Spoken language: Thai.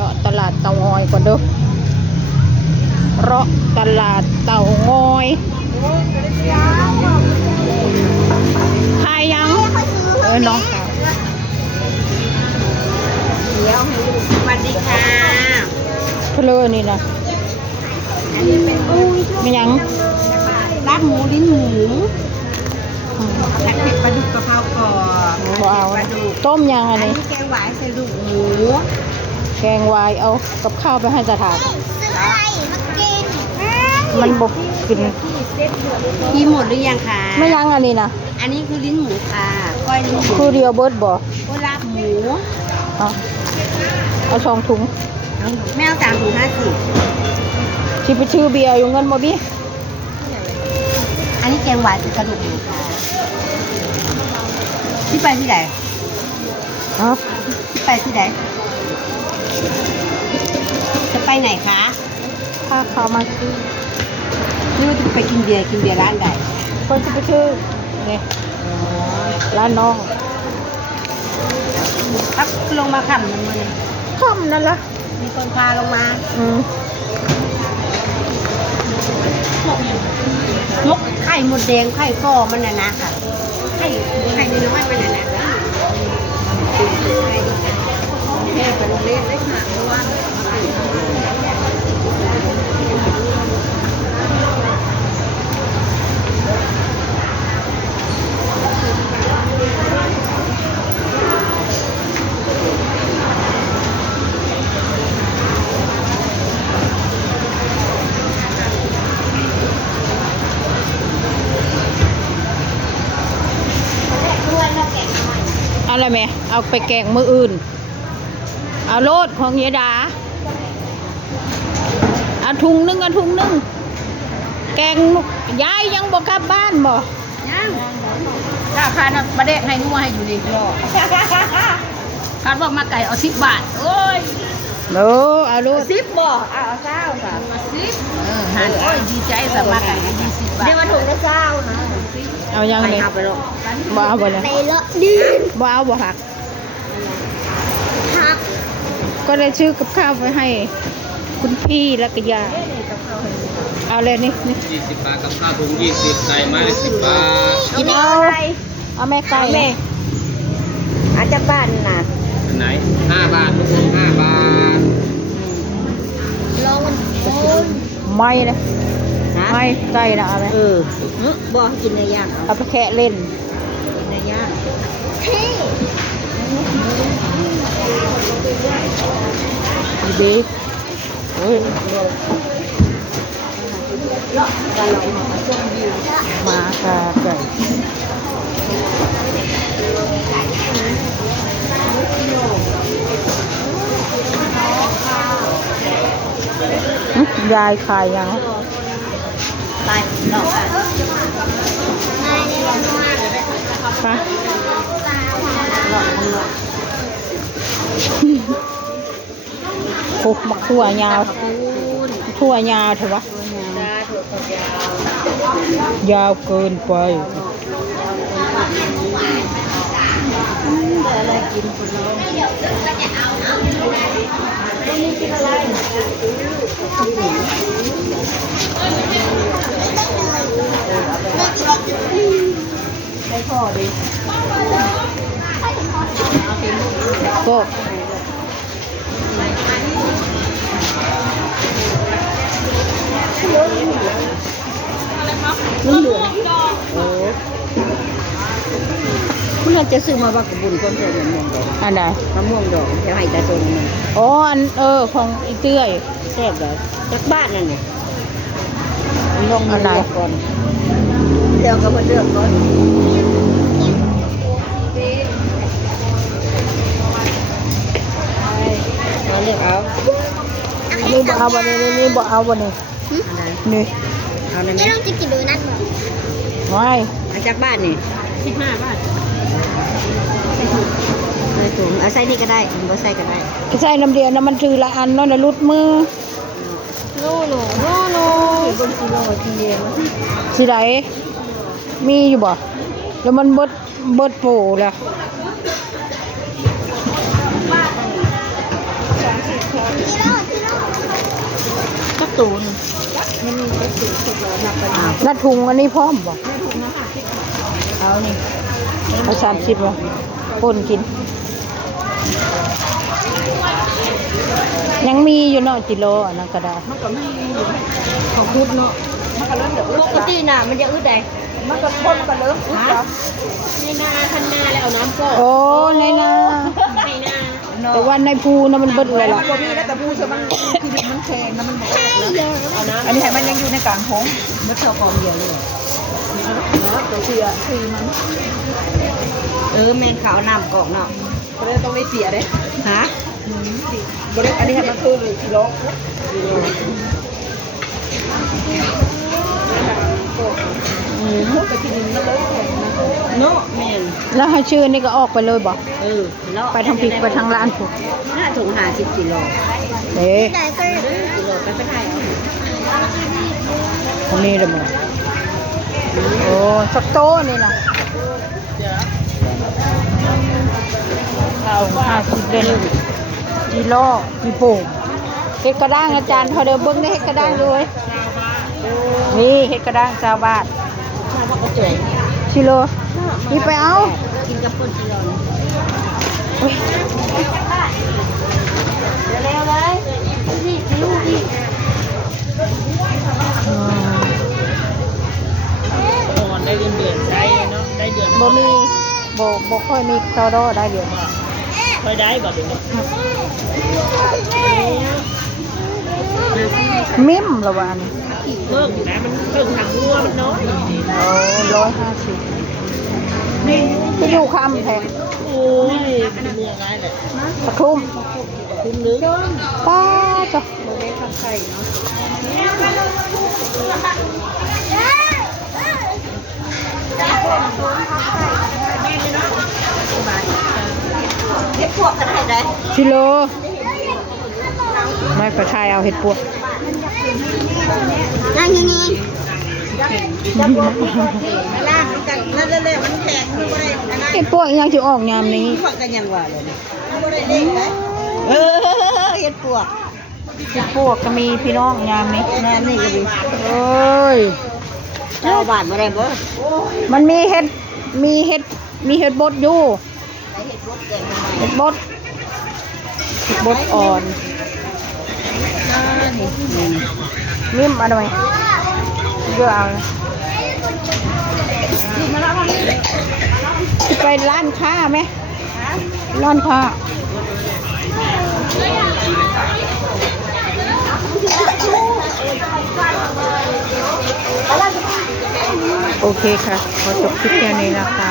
เลาะตลาดเตางอยก่อนเด้อเลาะตลาดเตางอยขายยังน้องสาวเดี๋ยวให้ดูสวัสดีค่ะเพลอนี่นะ อันนี้เป็นไม่ยังลาบหมูลิ้นหมูผัดเผ็ดปลาดุกกะเพรากรอบ บ่เอาต้มยังอั อั น น นี้ นี้แกงหวานใส่ลูกหมู แกงวายเอากับข้าวไปให้สถาน ซื้ออะไรมากิน มันบกกิน กินหมดหรือยังคะ ไม่ยังอันนี้นะ อันนี้คือลิ้นหมูค่ะก้อยลิ้นหมู คือเดียวเบิดบ่ ก็ลาบหมู เอา2 ถุง แมว3 ถุง 50ที่ไปชื่อเบียร์อยู่เงินบ่มี อันนี้แกงหวานใส่กระดูกหมูค่ะที่ไปที่ไหน ฮะ ที่ไปที่ไหนจะไปไหนคะ ถ้าเขามาซื้อ นี่ว่าจะไปกินเบียร์ร้านใด คนที่ไปชื่อนี่ร้านน้อง พักลงมาขับมันมาเลย ค่ำนั่นละ มีคนพาลงมา มกไข่หมดแดงไข่ฟอมันน่ะนะค่ะไข่น้อยมันน่ะนะแค่เป็นเล็กได้หาตัว อะไรแม่เอาไปแกงมืออื่นเอาโลดของยายดาเอาถุงนึงแกงยายยังบ่กลับบ้านบ่ ยังถ้าคาดประเด็กให้งัวให้อยู่ดีรอคาดว่ามาไก่เอา10 บาทโอ้ย เอาโลด 10บ่เอาเจ้าค่ะ10หันโอ้ยดีใจสมัครไก่20 บาทเดี๋ยวมาถูกได้เจ้านะเอายังเลย เอาไปลง บ่เอาบ่เลย ไปเลาะดิน บ่เอาบ่หัก หัก ก็ได้ชื่อกับข้าวไปให้ คุณพี่และก็ยาเอาเลยนี่20 บาทกับข้าวถุง20ใส่ไม้ละ10 บาท กินเอาเอาแม่ไก่ อาจจะบ้านน่ะ อันไหน5 บาททุกคน5 บาท ลองมันโอน ไม่เลยไม่ไก่นะเอาไหม บ่กินเนื้อย่าง เอาไปแค่เล่น กินเนื้อย่าง ดีโอ้ยมากาไก่ยายขายยัง ตายหลอกอ่ะ คะโอ้มักถั่วยาวถั่วยาวเถอะวะยาวเกินไปได้พอดิก็นุ่มเหลืองโอ้คุณน่าจะซื้อมาบักกระบุญก้อนเท่านั้นมะม่วงดอก อันไหน มะม่วงดอกจะให้ตาตรงมัน อ๋ออันของอีเตื้อย แซ่บเลยจากบ้านนั่นเนี่ยลง อันไหน ก่อนเดี๋ยวก็มาเลือกก่อนมาเลือกเอา นี่บ่เอาบ่นี่บ่เอาบ่นี่ อะไร นี่ เอาได้ไหม ไม่ต้องจะกินโดนัทหรอ ไม่ มาจากบ้านนี่15 บาทใส่ถุงเอาใส่นี่ก็ได้บ่ใส่ก็ได้ ใส่น้ำเดียวนะมันถือละอันเนาะนะรุดมือ โน่บนกิโลทีเดียว สิไหนมีอยู่บ่แล้วมันเบิดโปแล้ว ตูน แล้วถุงอันนี้พร้อมบ่ เอานี่ เอา30บ่ป่นกิน ยังมีอยู่เนาะกิโลอันนั้นก็ได้ มันก็มีอยู่ของพุดเนาะมันก็เริ่มเดือดปกติน่ะมันจะอึดได้มันก็คนก็เริ่มอึดแล้วในนาคันนาแล้วเอาน้ำก็ โอ้ในนา ในนา แต่ว่าในภูน่ะมันเบิดเลยล่ะ บ่มีแล้วแต่พูดซะมันคือมันแข็งแล้วมันบ่ออกแล้วเอาน้ำอันนี้ให้มันยังอยู่ในกลางหงมันเท่ากองเดียวเลยตัวเสือคือมันแมนขาวน้ำกอกเนาะก็เลยต้องได้เสียเด้ฮะบ่ได้อันนี้ให้มันคือเลยกิโลไปกินมันเลยเนาะแม่น แล้วให้ชื่อนี่ก็ออกไปเลยบ่ แล้ว ไปทางผิดไปทางร้านผูก น่าถุง50กิโล เอ๊ะ กิโลไปถ่ายเอา อันนี้เด้อบ่โอ้สักโตนี่น่ะ50เด่นกิโลมีโป่งเฮ็ดกระด้างอาจารย์พอเดิมเบิ่งได้เฮ็ดกระด้างด้วยนี่เฮ็ดกระด้าง20 บาท ถ้าว่าก็เจ๋ง กิโลนี่ไปเอา กินกับคนกิโล อุ๊ย เร็วเลยนี่ลูกนี่ ได้เดือนใช้เนาะได้เดือน บ่มีบ่ค่อยมีซอดอได้เดี๋ยว ค่อยได้แบบนี้ มิมละวะอันนี้ เพิ่มนะมันเพิ่มทางรัวมันน้อย โอ้150ไปอยู่คำแพง โอ้ยมันเมื่อไงแหละ ปทุม คุ้มนึง ป้าจ้ะ เฮ็ดพวกกันให้ได้ กิโลไม่ประทายเอาเห็ดปวก นั่งนี่นี่จะพวกเวลากันนั่นเรื่อยๆมันแข็งมันบ่ได้อันนั้น เห็ดปวกยังจะออกยามนี้ พวกกันยังว่าเลยมันบ่ได้เด้งได้เฮ็ดพวก เห็ดปวกก็มีพี่น้องยามนี้ แม่นี่ก็ดี โอ้ย เจ้าบ้านบ่ได้บ่ มันมีเห็ดบดอยู่เห็ดบดอ่อนนิ่มอะไรเยอะเอานะไปร้านค้าไหมร้านค้าโอเคค่ะขอจบคลิปแค่นี้นะคะ